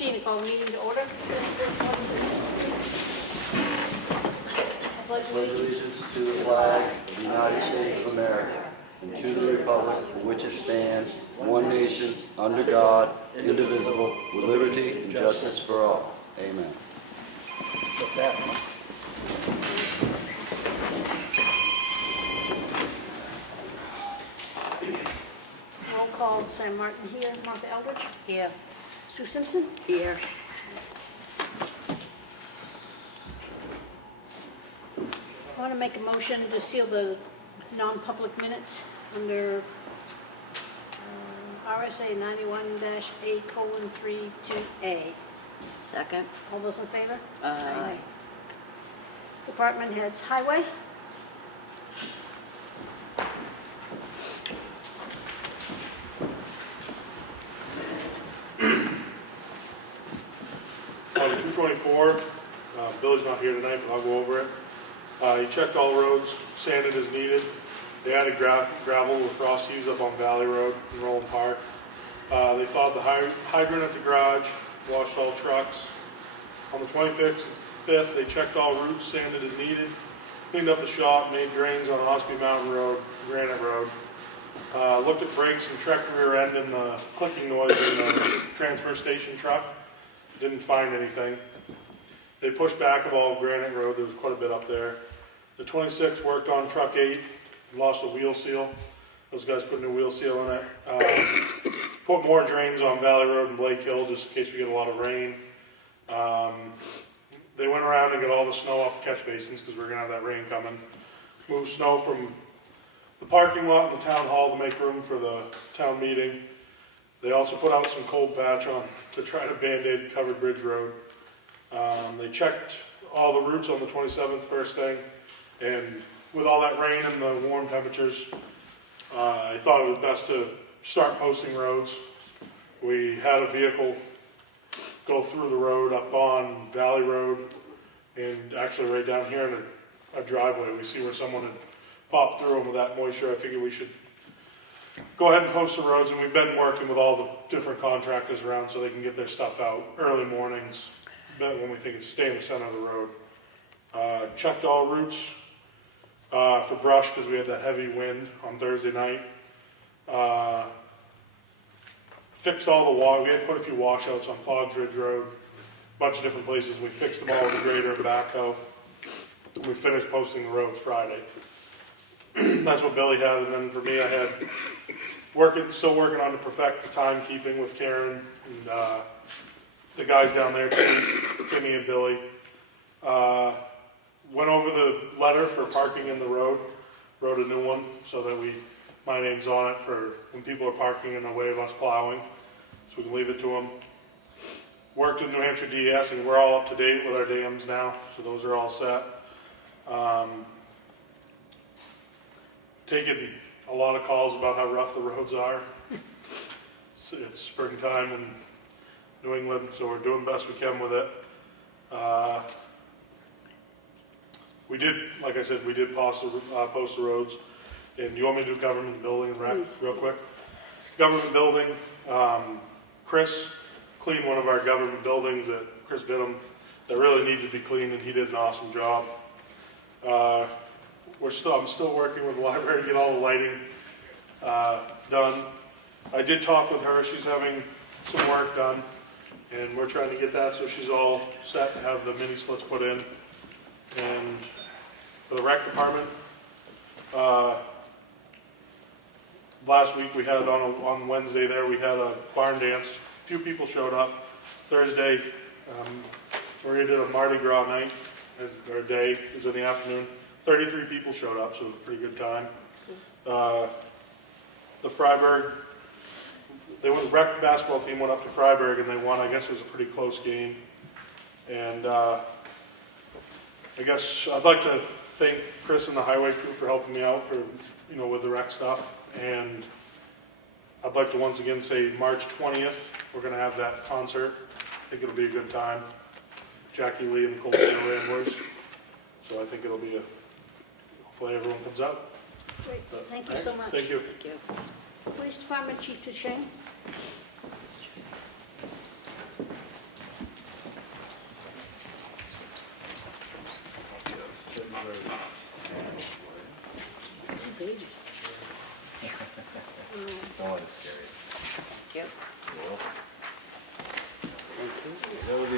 6:15, call the meeting to order. Pledge allegiance to the flag of the United States of America and to the republic for which it stands, one nation, under God, indivisible, with liberty and justice for all. Amen. Roll call, Sam Martin here, Martha Eldridge. Here. Sue Simpson. Here. I want to make a motion to seal the non-public minutes under RSA 91-A:32A. Second. All those in favor? Aye. Department heads, highway. On 224, Billy's not here tonight, but I'll go over it. He checked all roads, sanded as needed. They added gravel with frost heaves up on Valley Road in Roland Park. They thawed the hydrant at the garage, washed all trucks. On the 25th, they checked all routes, sanded as needed, cleaned up the shop, made drains on Ossipee Mountain Road, Granite Road. Looked at brakes and checked the rear end and the clicking noise in the transfer station truck. Didn't find anything. They pushed back of all Granite Road, there was quite a bit up there. The 26 worked on truck 8, lost a wheel seal. Those guys put a new wheel seal in it. Put more drains on Valley Road and Blake Hill just in case we get a lot of rain. They went around and got all the snow off the catch basins because we're going to have that rain coming. Moved snow from the parking lot in the town hall to make room for the town meeting. They also put out some cold patch on to try to band-aid covered bridge road. They checked all the routes on the 27th first thing, and with all that rain and the warm temperatures, I thought it was best to start posting roads. We had a vehicle go through the road up on Valley Road, and actually right down here in a driveway, we see where someone had popped through them with that moisture. I figured we should go ahead and post the roads, and we've been working with all the different contractors around so they can get their stuff out early mornings, when we think it's stay in the center of the road. Checked all routes for brush because we had that heavy wind on Thursday night. Fixed all the we had put a few washouts on Fogs Ridge Road, a bunch of different places. We fixed them all with the grader and backhoe. We finished posting the roads Friday. That's what Billy had, and then for me, I had still working on to perfect the timekeeping with Karen and the guys down there, Timmy and Billy. Went over the letter for parking in the road, wrote a new one so that my name's on it for when people are parking in the way of us plowing, so we can leave it to them. Worked with New Hampshire DES, and we're all up to date with our dams now, so those are all set. Taking a lot of calls about how rough the roads are. It's springtime in New England, so we're doing the best we can with it. We did, like I said, we did post the roads. And you want me to do government building and rec real quick? Government building, Chris cleaned one of our government buildings that Chris Vidham that really needed to be cleaned, and he did an awesome job. I'm still working with the library to get all the lighting done. I did talk with her. She's having some work done, and we're trying to get that so she's all set to have the mini splits put in. And for the rec department, last week we had on Wednesday there, we had a barn dance. A few people showed up. Thursday, we did a Mardi Gras night, or day, it was in the afternoon. 33 people showed up, so it was a pretty good time. The Freiburg, the rec basketball team went up to Freiburg and they won. I guess it was a pretty close game. And I guess I'd like to thank Chris and the highway crew for helping me out with the rec stuff. And I'd like to once again say March 20th, we're going to have that concert. I think it'll be a good time. Jackie Lee and the Cold Steel Ramblers. So I think it'll be hopefully everyone comes out. Great, thank you so much. Thank you. Thank you. Police Department, Chief Duchesne.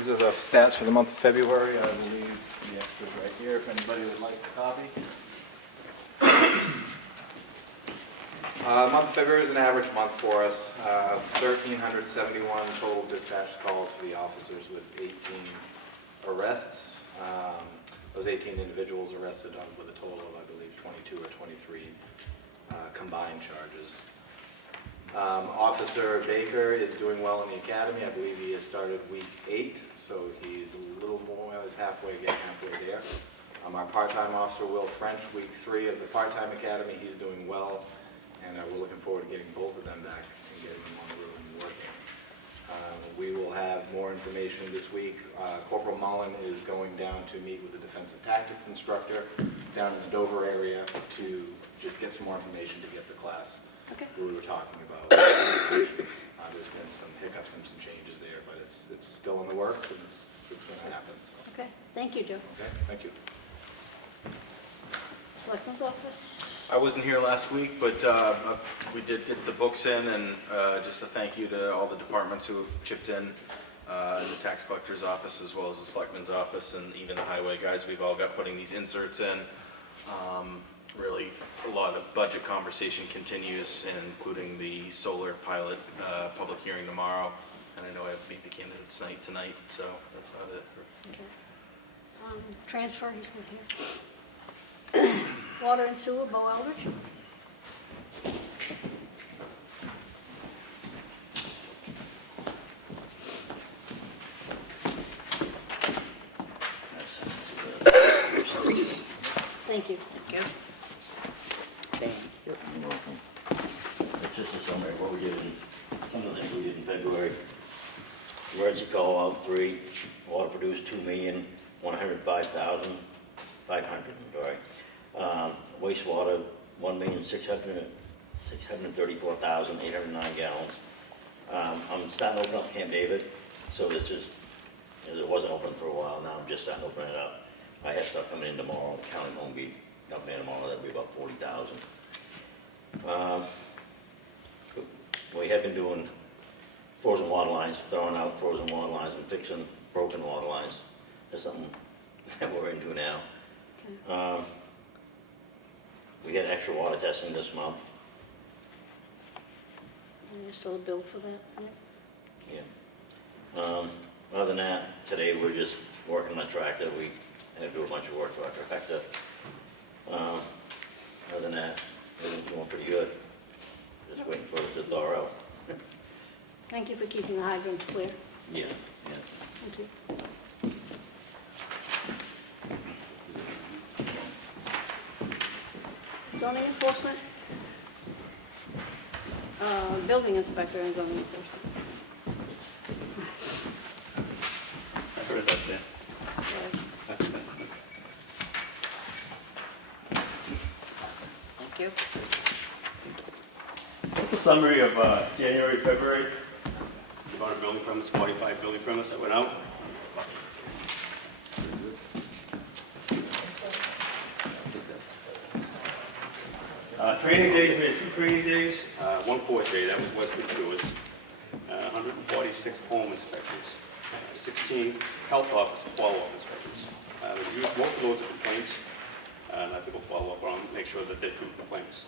These are the stats for the month of February. I believe the extras right here, if anybody would like a copy. Month of February is an average month for us. 1,371 total dispatch calls for the officers with 18 arrests. Those 18 individuals arrested with a total of, I believe, 22 or 23 combined charges. Officer Baker is doing well in the academy. I believe he has started week 8, so he's a little more, he's halfway there. Our part-time officer, Will French, week 3 of the part-time academy, he's doing well, and we're looking forward to getting both of them back and getting them on the road and working. We will have more information this week. Corporal Mullen is going down to meet with the defensive tactics instructor down in the Dover area to just get some more information to get the class Okay. we were talking about. There's been some hiccups and some changes there, but it's still in the works, and it's going to happen. So, Okay, thank you, Joe. okay, thank you. Selectmen's office? I wasn't here last week, but we did get the books in, and just a thank you to all the departments who have chipped in the tax collector's office as well as the selectman's office, and even the highway guys. We've all got putting these inserts in. Really, a lot of budget conversation continues, including the solar pilot public hearing tomorrow. And I know I have to meet the candidates tonight, so that's about it. Okay. Transfer, he's not here. Water and sewer, Bo Eldridge? Thank you. Thank you. That's just a summary of what we did in, some of the things we did in February. Emergency call out 3, water produced 2,105,500, sorry. Wastewater 1,634,809 gallons. I'm starting to open up Camp David, so this is, it wasn't open for a while, now I'm just starting to open it up. I have stuff coming in tomorrow, counting home beat, coming in tomorrow, that'll be about 40,000. We have been doing frozen water lines, throwing out frozen water lines and fixing broken water lines. That's something that we're into now. Okay. We had extra water testing this month. And you saw the bill for that? Yeah. Yeah. Other than that, today we're just working on a tractor. We had to do a bunch of work to our tractor. Other than that, everything's going pretty good. Just waiting for it to thaw out. Thank you for keeping the hydrants clear. Yeah. Thank you. Zoning enforcement? Building inspector and zoning enforcement. I heard that's it. Sorry. Thank you. What's the summary of January, February? About a building permits, 45 building permits that went out. Training days, we had 2 training days, 1 court day, that was Westwood Shores, 146 home inspections, 16 health officer follow-up inspections. There's most loads of complaints, and I think we'll follow up on, make sure that they're true complaints.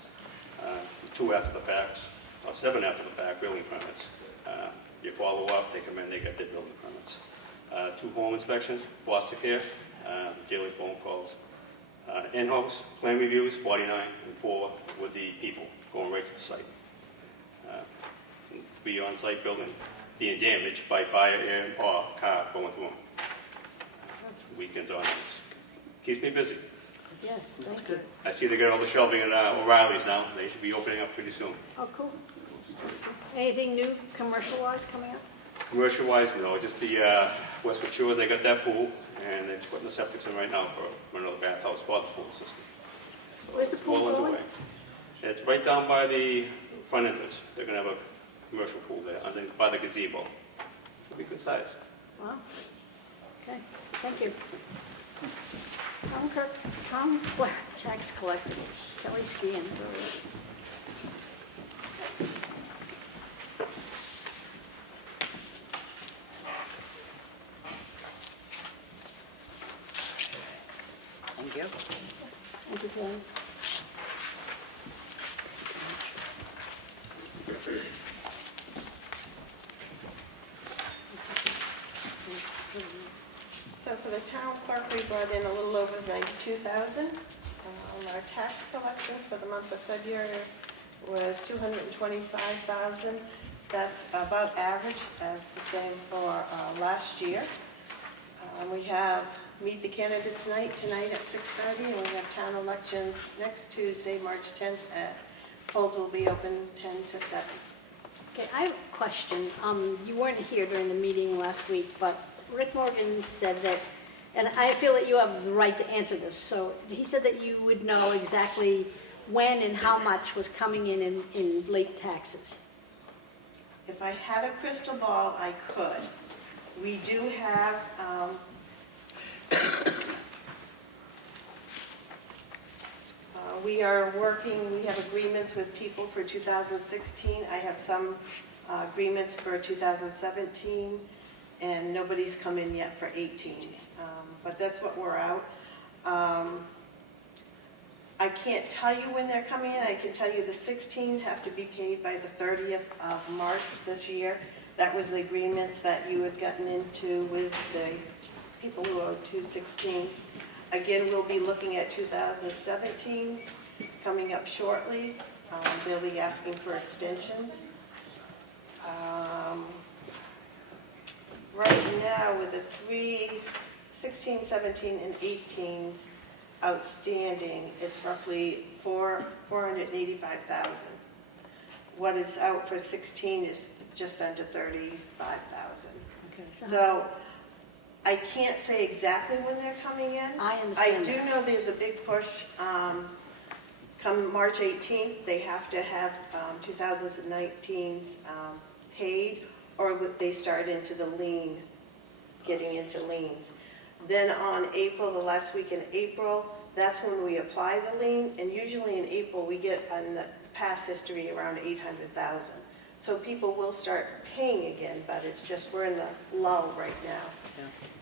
2 after the fact, or 7 after the fact, building permits. You follow up, they come in, they get their building permits. 2 home inspections, foster care, daily phone calls. In-house plan reviews, 49, and 4 with the people going right to the site. 3 on-site buildings being damaged by fire, air, or car going through them. Weekends on nights. Keeps me busy. Yes, thank you. I see they got all the shelving at O'Reilly's now. They should be opening up pretty soon. Oh, cool. Anything new commercial-wise coming up? Commercial-wise, no, just the Westwood Shores, they got that pool, and they're putting the septics in right now for another bathhouse for the pool system. So Where's the it's pool well going? underway. It's right down by the front entrance. They're gonna have a commercial pool there, by the gazebo. It'll be good size. Wow. Okay, thank you. Tom Clerk, tax collectors, Kelly Scans over there. you. Thank you, Karen. So for the town clerk, we brought in a little over 92,000. Our tax collections for the month of February was 225,000. That's about average as the same for last year. We have Meet the Candidates Night tonight at 6:30, and we have town elections next Tuesday, March 10th, at polls will be open 10 to 7. Okay, I have a question. You weren't here during the meeting last week, but Rick Morgan said that, and I feel that you have the right to answer this, so he said that you would know exactly when and how much was coming in late taxes. If I had a crystal ball, I could. We do have, we are working, we have agreements with people for 2016. I have some agreements for 2017, and nobody's come in yet for 18s. But that's what we're out. I can't tell you when they're coming in. I can tell you the 16s have to be paid by the 30th of March this year. That was the agreements that you had gotten into with the people who owed 216s. Again, we'll be looking at 2017s coming up shortly. They'll be asking for extensions. Right now, with the 16, 17, and 18s outstanding, it's roughly 485,000. What is out for 16 is just under 35,000. Okay, So I can't say exactly when they're coming in. I understand I do that. know there's a big push. Come March 18th, they have to have 2019s paid, or they start into the lien, getting into liens. Then on April, the last week in April, that's when we apply the lien, and usually in April, we get on the past history around 800,000. So people will start paying again, but it's just, we're in the lull right now.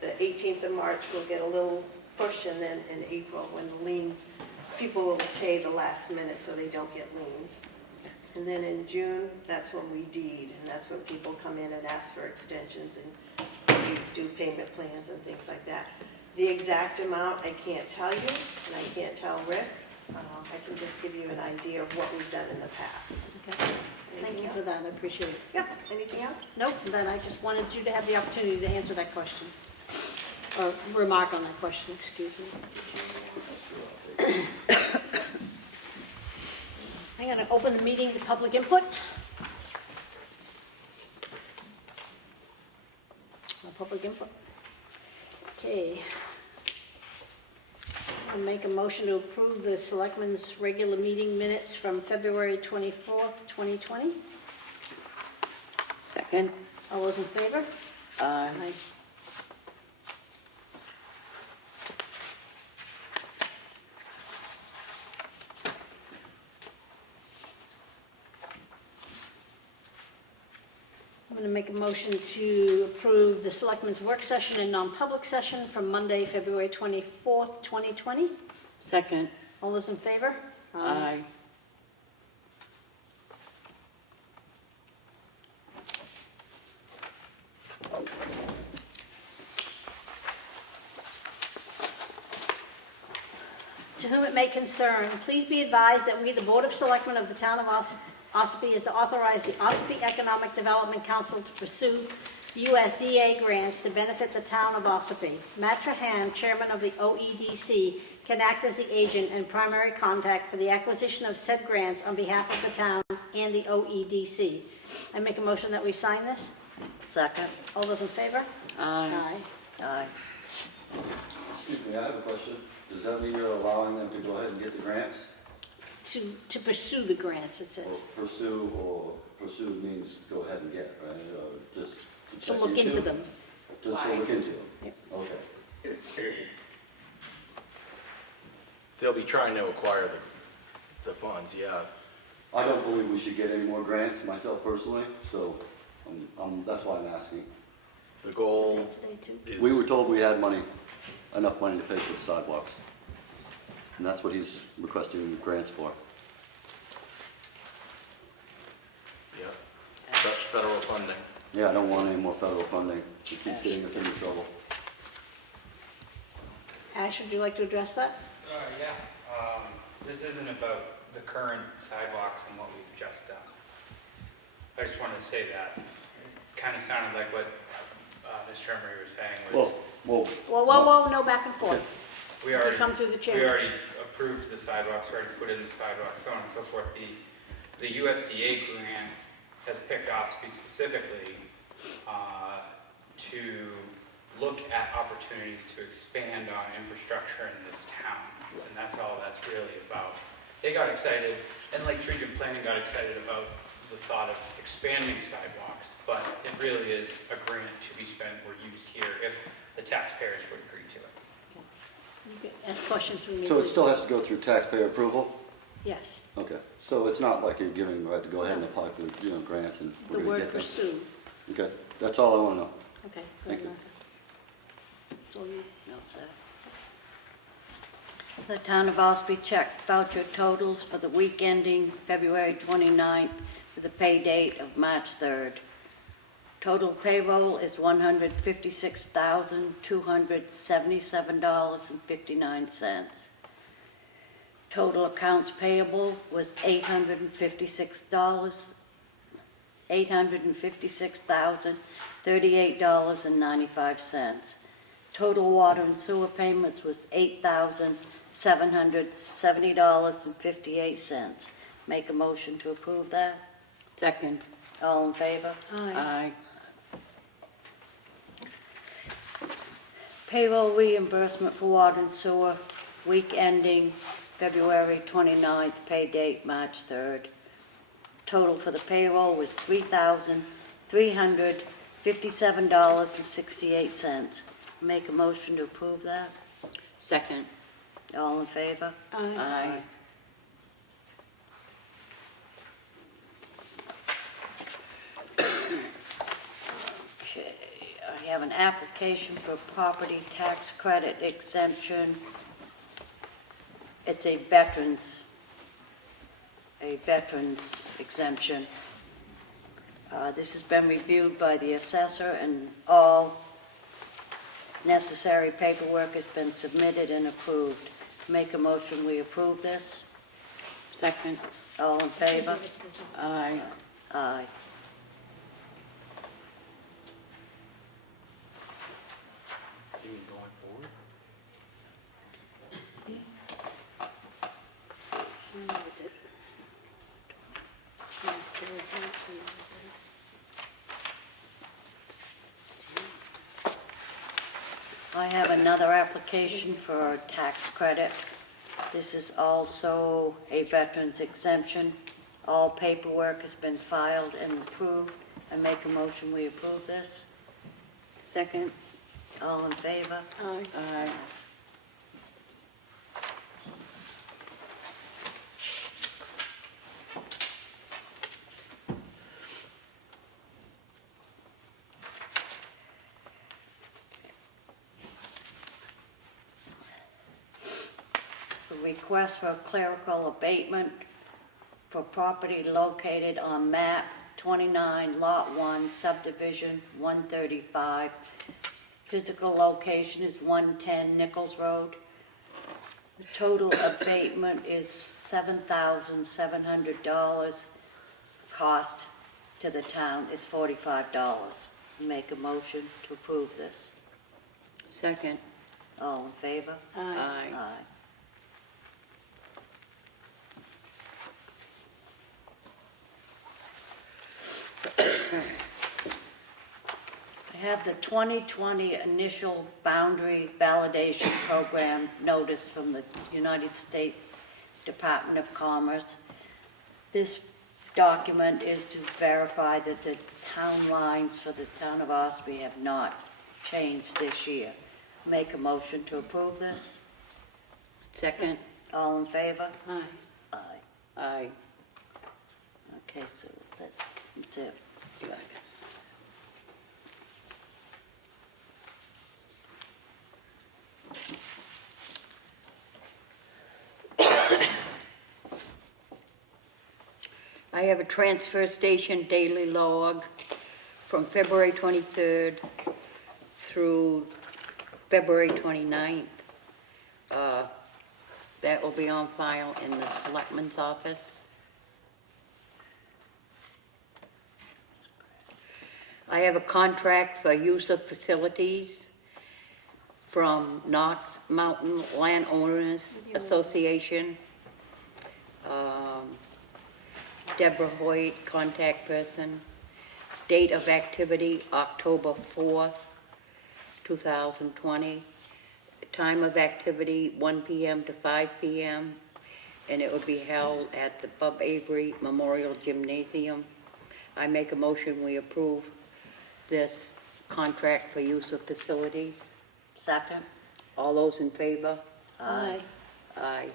The 18th of March, we'll get a little push, and then in April, when the liens, people will pay the last minute so they don't get liens. And then in June, that's when we deed, and that's when people come in and ask for extensions and we do payment plans and things like that. The exact amount, I can't tell you, and I can't tell Rick. I can just give you an idea of what we've done in the past. Okay. Thank you for that, I appreciate it. Yep, anything else? Nope, then I just wanted you to have the opportunity to answer that question, or remark on that question, excuse me. I'm going to open the meeting to public input. Public input. Okay. I'll make a motion to approve the Selectmen's regular meeting minutes from February 24th, 2020. Second. All those in favor? Aye. Aye. I'm going to make a motion to approve the Selectmen's work session and non-public session from Monday, February 24th, 2020. Second. All those in favor? Aye. To whom it may concern, please be advised that we, the Board of Selectmen of the Town of Ossipee, has authorized the Ossipee Economic Development Council to pursue USDA grants to benefit the town of Ossipee. Matt Trahan, Chairman of the OEDC, can act as the agent and primary contact for the acquisition of said grants on behalf of the town and the OEDC. I make a motion that we sign this. Second. All those in favor? Aye. Aye. Excuse me, I have a question. Does that mean you're allowing them to go ahead and get the grants? To pursue the grants, it says. Or pursue means go ahead and get, right? Or just to To check look into them. Just to look into them? Yep. Okay. They'll be trying to acquire the funds, yeah. I don't believe we should get any more grants, myself personally, so that's why I'm asking. The goal Today too. is. We were told we had money, enough money to pay for the sidewalks. And that's what he's requesting grants for. Yep. Federal funding. Yeah, I don't want any more federal funding. It keeps getting us into trouble. Ash, would you like to address that? Yeah, this isn't about the current sidewalks and what we've just done. I just wanted to say that. It kind of sounded like what Mr. Emery was saying was, Well, Whoa, no back and forth. we You already, come through the we chair. already approved the sidewalks, we already put in the sidewalks, so on and so forth. The USDA grant has picked Ossipee specifically to look at opportunities to expand on infrastructure in this town. And that's all that's really about. They got excited, and Lakes Region Planning got excited about the thought of expanding sidewalks, but it really is a grant to be spent or used here if the taxpayers would agree to it. You can ask questions through me. so it still has to go through taxpayer approval? Yes, Okay, so it's not like you're giving the right to go ahead and apply for, grants and the we're gonna word get them? pursue. Okay, that's all I want to know. Okay. Thank you. That's all you- No, sir. The Town of Ossipee checked voucher totals for the week ending February 29th with a pay date of March 3rd. Total payroll is $156,277.59. Total accounts payable was $856,038.95. Total water and sewer payments was $8,770.58. Make a motion to approve that. Second. All in favor? Aye. Payroll reimbursement for water and sewer, week ending February 29th, pay date March 3rd. Total for the payroll was $3,357.68. Make a motion to approve that. Second. All in favor? Aye. Aye. Okay, I have an application for property tax credit exemption. It's a veterans exemption. This has been reviewed by the assessor and all necessary paperwork has been submitted and approved. Make a motion, we approve this. Second. All in favor? Aye. Aye. You mean going forward? I have another application for tax credit. This is also a veteran's exemption. All paperwork has been filed and approved. I make a motion, we approve this. Second. All in favor? Aye. Aye. A request for clerical abatement for property located on map 29, lot 1, subdivision 135. Physical location is 110 Nichols Road. The total abatement is $7,700. Cost to the town is $45. Make a motion to approve this. Second. All in favor? Aye. Aye. I have the 2020 Initial Boundary Validation Program notice from the United States Department of Commerce. This document is to verify that the town lines for the town of Ossipee have not changed this year. Make a motion to approve this. Second. All in favor? Aye. Aye. Aye. Okay, so that's it. I have a transfer station daily log from February 23rd through February 29th. That will be on file in the Selectmen's office. I have a contract for use of facilities from Knox Mountain Landowners Association. Deborah Hoyt, contact person. Date of activity, October 4th, 2020. Time of activity, 1 p.m. to 5 p.m. And it will be held at the Bub Avery Memorial Gymnasium. I make a motion, we approve this contract for use of facilities. Second? All those in favor? Aye. Aye.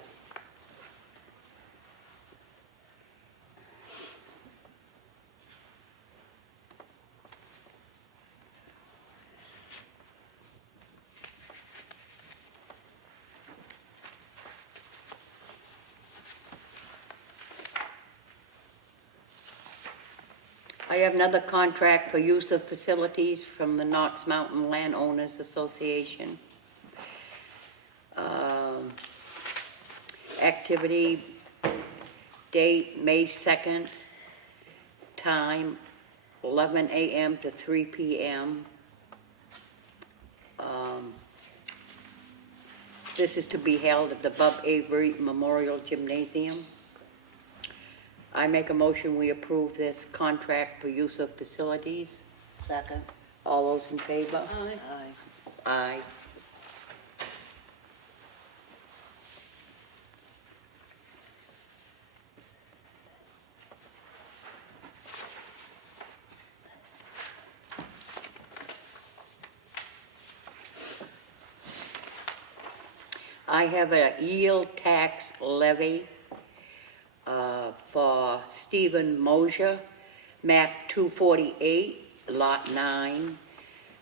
I have another contract for use of facilities from the Knox Mountain Landowners Association. Activity, date, May 2nd, time, 11 a.m. to 3 p.m. This is to be held at the Bub Avery Memorial Gymnasium. I make a motion, we approve this contract for use of facilities. Second? All those in favor? Aye. Aye. Aye. I have a yield tax levy for Stephen Mosier, map 248, lot 9.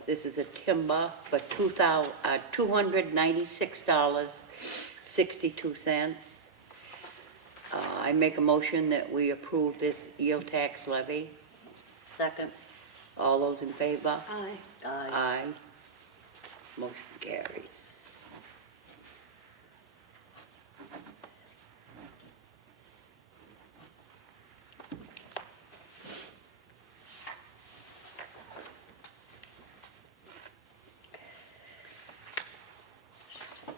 This is a timber for $296.62. I make a motion that we approve this yield tax levy. Second? All those in favor? Aye. Aye. Aye. Motion carries.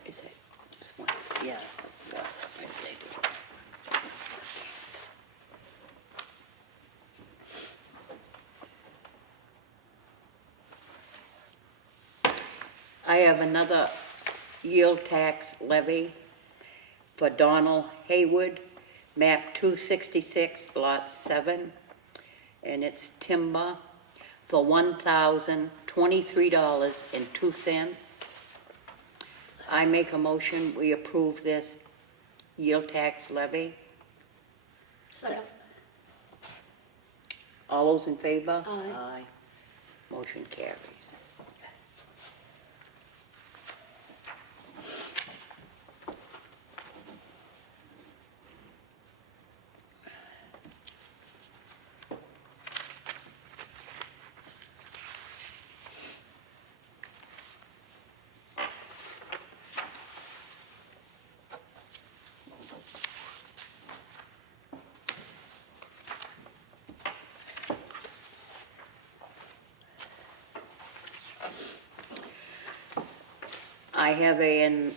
Is it just one? Yeah, that's what they do. I have another yield tax levy for Donald Haywood, map 266, lot 7, and it's timber for $1,023.02. I make a motion, we approve this yield tax levy. Second. All those in favor? Aye. Aye. Motion carries. I have a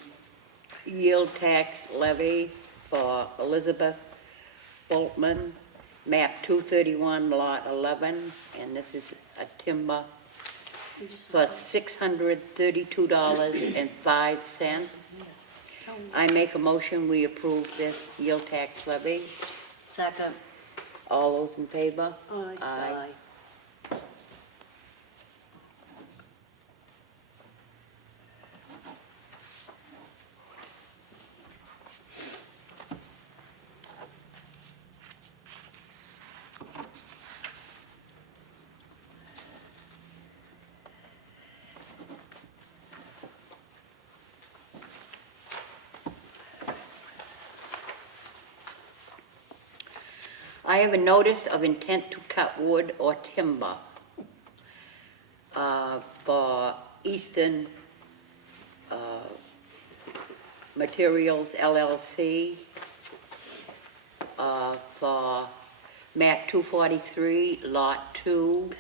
yield tax levy for Elizabeth Boltman, map 231, lot 11, and this is a timber for $632.05. I make a motion, we approve this yield tax levy. Second? All those in favor? Aye. Aye. I have a notice of intent to cut wood or timber for Eastern Materials LLC for map 243, lot 2,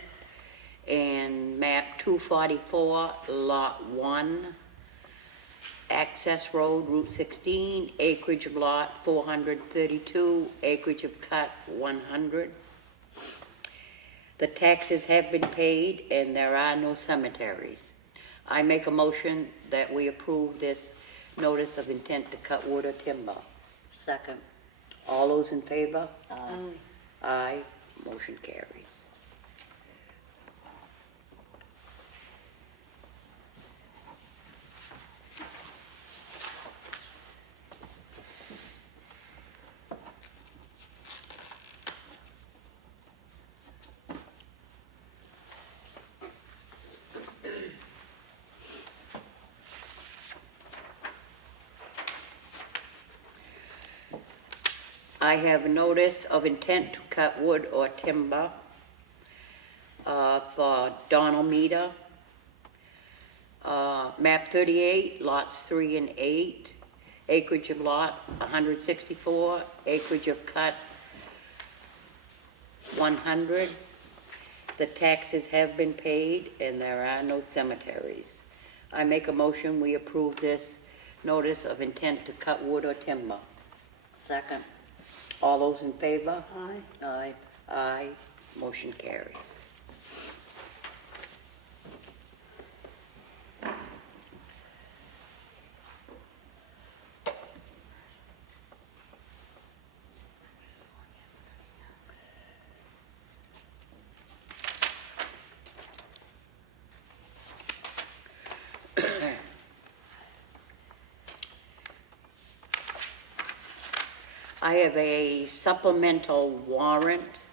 and map 244, lot 1, access road, Route 16, acreage of lot 432, acreage of cut 100. The taxes have been paid and there are no cemeteries. I make a motion that we approve this notice of intent to cut wood or timber. Second. All those in favor? Aye. Aye. Motion carries. I have a notice of intent to cut wood or timber for Donald Meter. Map 38, lots 3 and 8, acreage of lot 164, acreage of cut 100. The taxes have been paid and there are no cemeteries. I make a motion we approve this notice of intent to cut wood or timber. Second. All those in favor? Aye. Aye. Aye. Motion carries. I have a supplemental warrant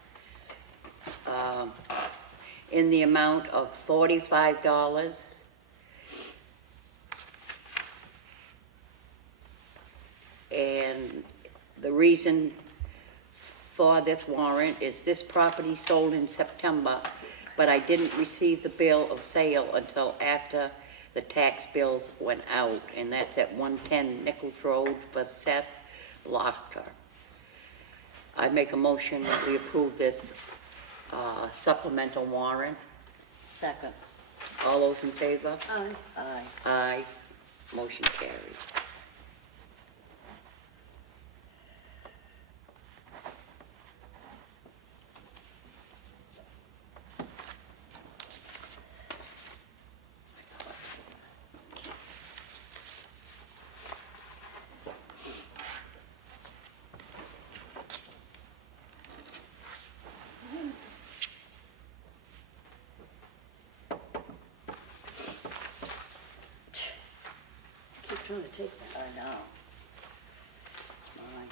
in the amount of $45. And the reason for this warrant is this property sold in September, but I didn't receive the bill of sale until after the tax bills went out, and that's at 110 Nichols Road for Seth Locker. I make a motion that we approve this supplemental warrant. Second. All those in favor? Aye. Aye. Aye. Motion carries. Keep trying to take that. I know. It's mine.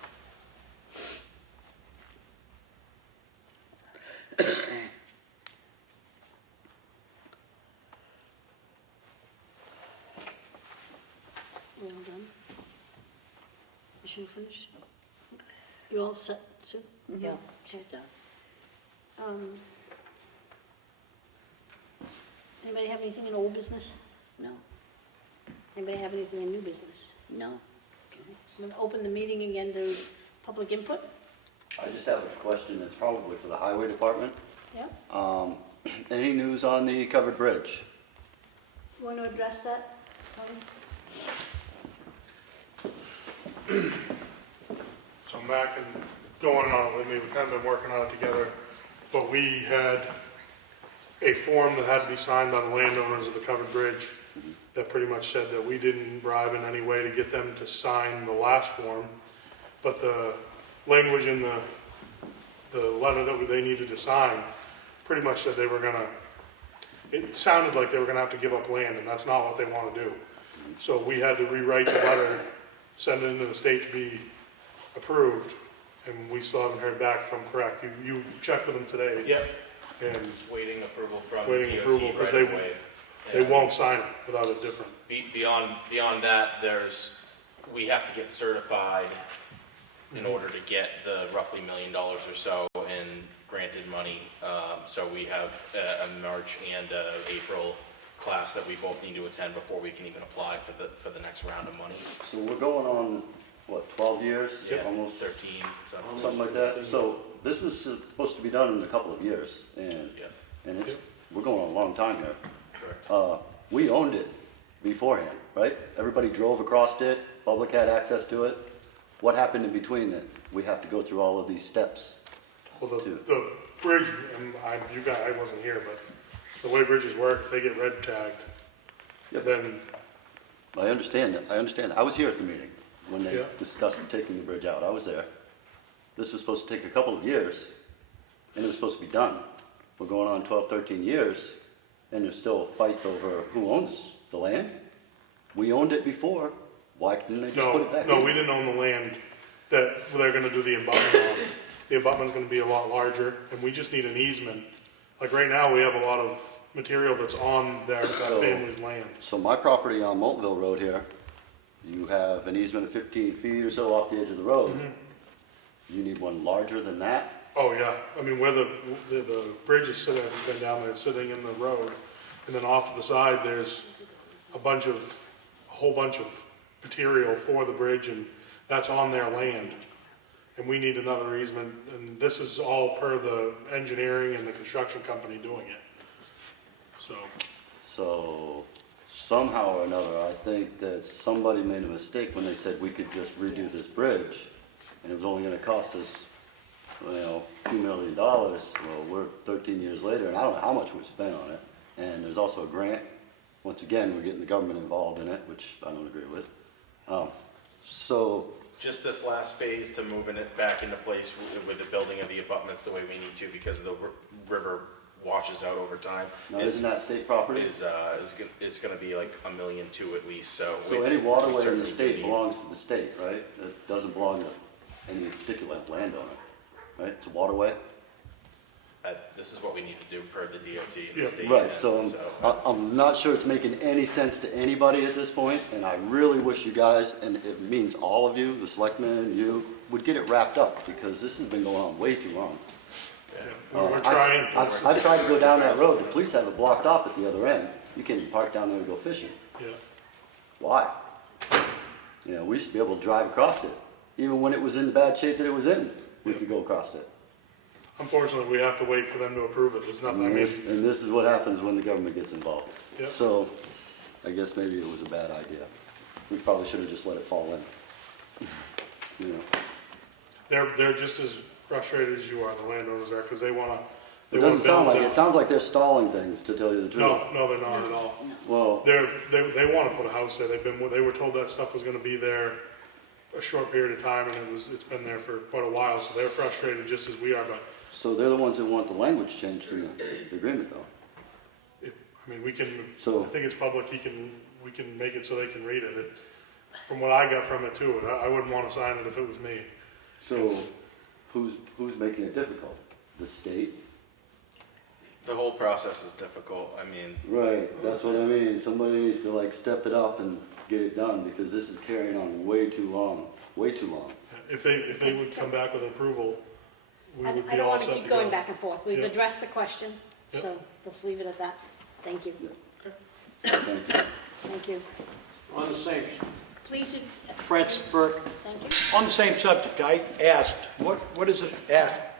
Well done. You should finish. You all set, Sue? Yeah, she's done. Anybody have anything in old business? No. Anybody have anything in new business? No. Okay. I'm going to open the meeting again to public input. I just have a question, it's probably for the highway department. Yeah? Any news on the covered bridge? You want to address that, Tony? So Mac and going on it with me, we've kind of been working on it together, but we had a form that had to be signed by the landowners of the covered bridge that pretty much said that we didn't bribe in any way to get them to sign the last form, but the language in the letter that they needed to sign pretty much said they were gonna, it sounded like they were gonna have to give up land, and that's not what they want to do. So we had to rewrite the letter, send it into the state to be approved, and we still haven't heard back from correct. You checked with them today. Yep. And Just waiting approval from waiting DOT approval, because right away. they won't sign it without a different. Beyond that, we have to get certified in order to get the roughly $1 million or so in granted money. So we have a March and a April class that we both need to attend before we can even apply for the next round of money. So we're going on, what, 12 years? Yeah, Almost 13, something like that. So this was supposed to be done in a couple of years, and Yeah, we're going on a long time here. correct. We owned it beforehand, right? Everybody drove across it, public had access to it. What happened in between that? We have to go through all of these steps. Well, the bridge, and I wasn't here, but the way bridges work, if they get red tagged, Yep. then, I understand that, I was here at the meeting when they Yeah. discussed taking the bridge out, I was there. This was supposed to take a couple of years, and it was supposed to be done. We're going on 12, 13 years, and there's still fights over who owns the land. We owned it before, why didn't they just put it back in? no, we didn't own the land that they're gonna do the abutment on. The abutment's gonna be a lot larger, and we just need an easement. Like right now, we have a lot of material that's on that family's land. So my property on Moltville Road here, you have an easement of 15 feet or so off the edge of the road. Mm-hmm. You need one larger than that? Oh, yeah, I mean, where the bridge is sitting, I've been down there, it's sitting in the road, and then off to the side, there's a whole bunch of material for the bridge, and that's on their land. And we need another easement, and this is all per the engineering and the construction company doing it. So somehow or another, I think that somebody made a mistake when they said we could just redo this bridge, and it was only gonna cost us, a few $1 million. Well, we're 13 years later, and I don't know how much we spent on it. And there's also a grant. Once again, we're getting the government involved in it, which I don't agree with. So, Just this last phase to moving it back into place with the building of the abutments the way we need to because the river washes out over time. now isn't that state property? Is gonna be like $1.2 million at least, so. So we- any we waterway in certainly the do state need- belongs to the state, right? It doesn't belong to any particular landowner, right? It's a waterway? This is what we need to do per the DOT and Yeah. the state. Right, and so I'm not sure it's making any sense to anybody at this point, and I really wish you guys, and it means all of you, the selectmen, you, would get it wrapped up, because this has been going on way too long. We're trying. I've tried to go down that road, the police have it blocked off at the other end. You can't even park down there to go fishing. Yeah. Why? We used to be able to drive across it, even when it was in the bad shape that it was in, we could go across it. Unfortunately, we have to wait for them to approve it, there's nothing, I And mean, this is what happens when the government gets involved. Yep. So, I guess maybe it was a bad idea. We probably should have just let it fall in. they're just as frustrated as you are, the landowners are, because they wanna. It doesn't sound like, it sounds like they're stalling things, to tell you the truth. No, they're not at all. Well, They wanna put a house there, they were told that stuff was gonna be there a short period of time, and it's been there for quite a while, so they're frustrated just as we are, but so they're the ones that want the language changed in the agreement, though. we can, So- I think it's public, we can make it so they can read it. From what I got from it too, I wouldn't wanna sign it if it was me. So, who's making it difficult? The state? The whole process is difficult, I mean, Right, that's what I mean. Somebody needs to step it up and get it done, because this is carrying on way too long, way too long. If they would come back with approval, we I would I be don't all want set to to keep go. going back and forth. We've Yeah. addressed the question, Yep. so let's leave it at that. Thank you. Thanks. Thank you. On the same, Please, Fred Burt, thank you. on the same subject, I asked, what is it, Matt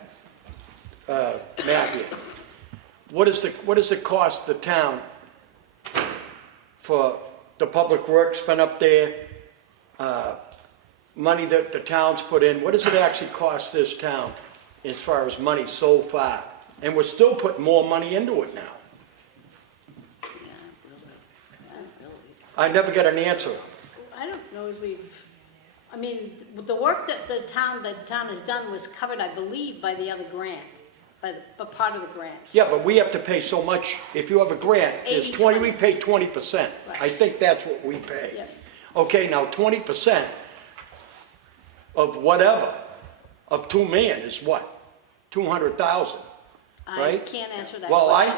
here, what is it cost the town for the public works spent up there, money that the town's put in, what does it actually cost this town as far as money so far? And we're still putting more money into it now. I never got an answer. I don't know if the work that the town has done was covered, I believe, by the other grant, by part of the grant. Yeah, but we have to pay so much. If you have a grant, there's 20, we pay 20%. Right. I think that's what we pay. Yeah. Okay, now 20% of whatever, of 2 million is what? 200,000, I right? can't answer that Well, question.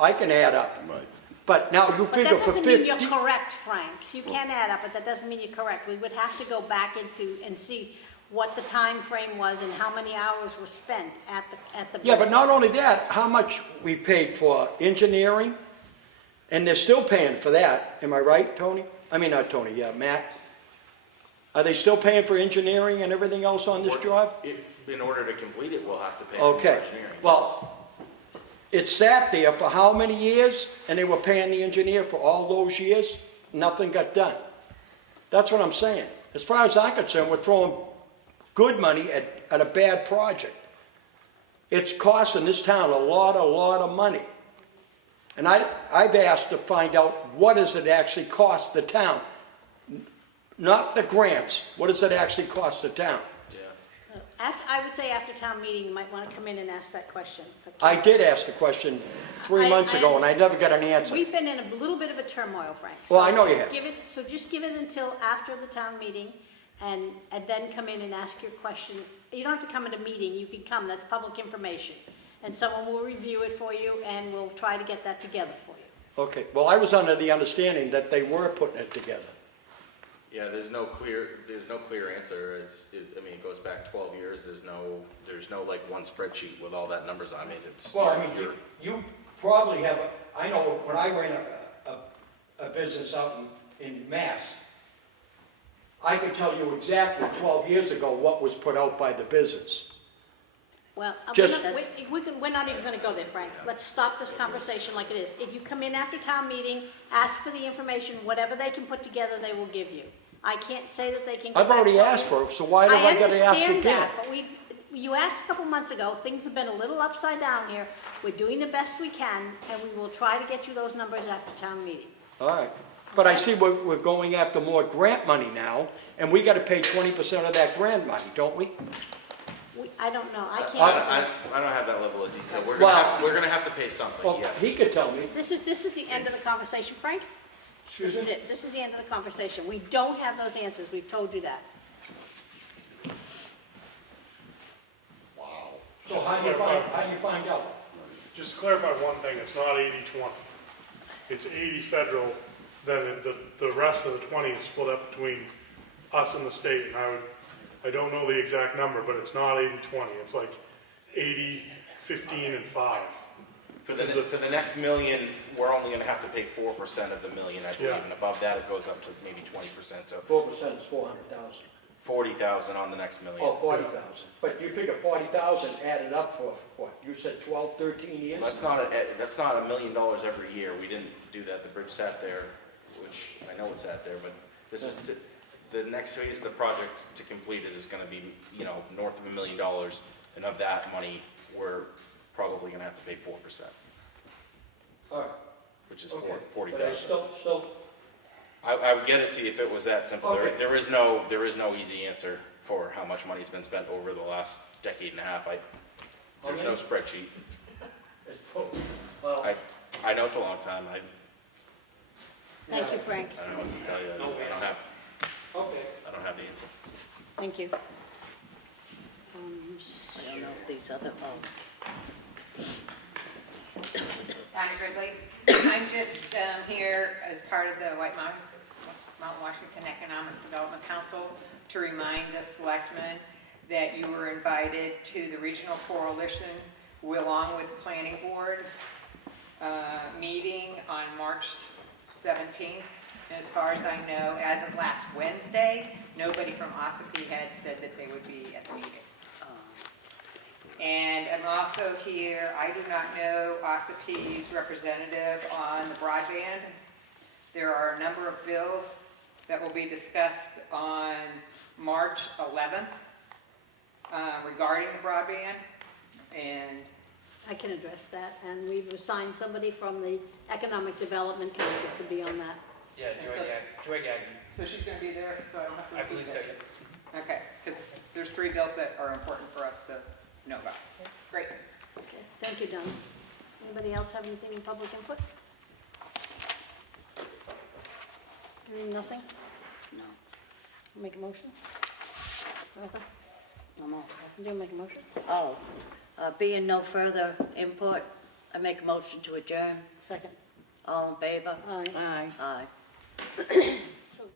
I can add up. Right. But now you But figure that for doesn't mean 50. you're correct, Frank. You can add up, but that doesn't mean you're correct. We would have to go back and see what the time frame was and how many hours were spent at the. Yeah, but bridge. not only that, how much we paid for engineering, and they're still paying for that. Am I right, Tony? I mean, not Tony, yeah, Matt? Are they still paying for engineering and everything else on this job? In order to complete it, we'll have to pay for more Okay, engineering. well, it sat there for how many years, and they were paying the engineer for all those years? Nothing got done. That's what I'm saying. As far as I'm concerned, we're throwing good money at a bad project. It's costing this town a lot of money. And I've asked to find out what does it actually cost the town? Not the grants, what does it actually cost the town? I would say after town meeting, you might want to come in and ask that question. I did ask the question 3 months ago, and I never got an answer. We've been in a little bit of a turmoil, Frank. Well, So I know you just have. So just give it until after the town meeting, and then come in and ask your question. You don't have to come at a meeting, you can come, that's public information. And someone will review it for you, and we'll try to get that together for you. Okay, well, I was under the understanding that they were putting it together. Yeah, there's no clear answer. I mean, it goes back 12 years. There's no like one spreadsheet with all that numbers on it. It's, Well, I mean, you probably have, I know when I ran a business out in Mass, I could tell you exactly 12 years ago what was put out by the business. Well, Just- we're not even gonna go there, Frank. Let's stop this conversation like it is. If you come in after town meeting, ask for the information, whatever they can put together, they will give you. I can't say that they can. go I've back already 12 asked years. for it, so why do I gotta ask understand again? that, but you asked a couple months ago, things have been a little upside down here. We're doing the best we can, and we will try to get you those numbers after town meeting. All right, but I see we're going after more grant money now, and we gotta pay 20% of that grant money, don't we? I don't know, I I can't say. don't have that level of detail. We're Well- gonna have to pay something. Well, Yes. he could tell me. This is the end of the conversation, Frank? Excuse This is me? it, this is the end of the conversation. We don't have those answers, we've told you that. So how do you find out? Just to clarify one thing, it's not 80-20. It's 80 federal, then the rest of the 20 is split up between us and the state. And I don't know the exact number, but it's not 80-20. It's like 80, 15, and 5. For the next million, we're only gonna have to pay 4% of the million, I believe, Yeah. and above that, it goes up to maybe 20%, so 4% is 400,000. 40,000 on the next million. Oh, 40,000. But you figure 40,000 added up for what? You said 12, 13 years? That's not $1 million every year. We didn't do that. The bridge sat there, which I know it sat there, but this is, the next phase of the project to complete it is gonna be, north of $1 million, and of that money, we're probably gonna have to pay 4%, All right. which is Okay. 40,000. But I still, I would get it to you if it was that simple. Okay. There is no easy answer for how much money's been spent over the last decade and a half. There's no spreadsheet. it's full. Well, I know it's a long time. Thank you, Frank. I don't know what to tell you. I okay. don't have the answer. Thank you. I don't know if these other, Donna Gridley. I'm just here as part of the Mountain Washington Economic Development Council to remind the selectmen that you were invited to the Regional Coalition along with the Planning Board meeting on March 17th. And as far as I know, as of last Wednesday, nobody from Ossipee had said that they would be at the meeting. And I'm also here, I do not know Ossipee's representative on the broadband. There are a number of bills that will be discussed on March 11th regarding the broadband. And I can address that, and we've assigned somebody from the Economic Development Council to be on that. Yeah, Joy Gagnon. so she's going to be there, so I don't have to I repeat believe so, that. yeah. Okay, because there's 3 bills that are important for us to know about. Great. Okay, thank you, Donna. Anybody else have anything in public input? Nothing? no, Make a motion? Martha, I'm all set. do you make a motion? Oh, being no further input, I make a motion to adjourn. Second. All in favor? Aye. Aye. Aye.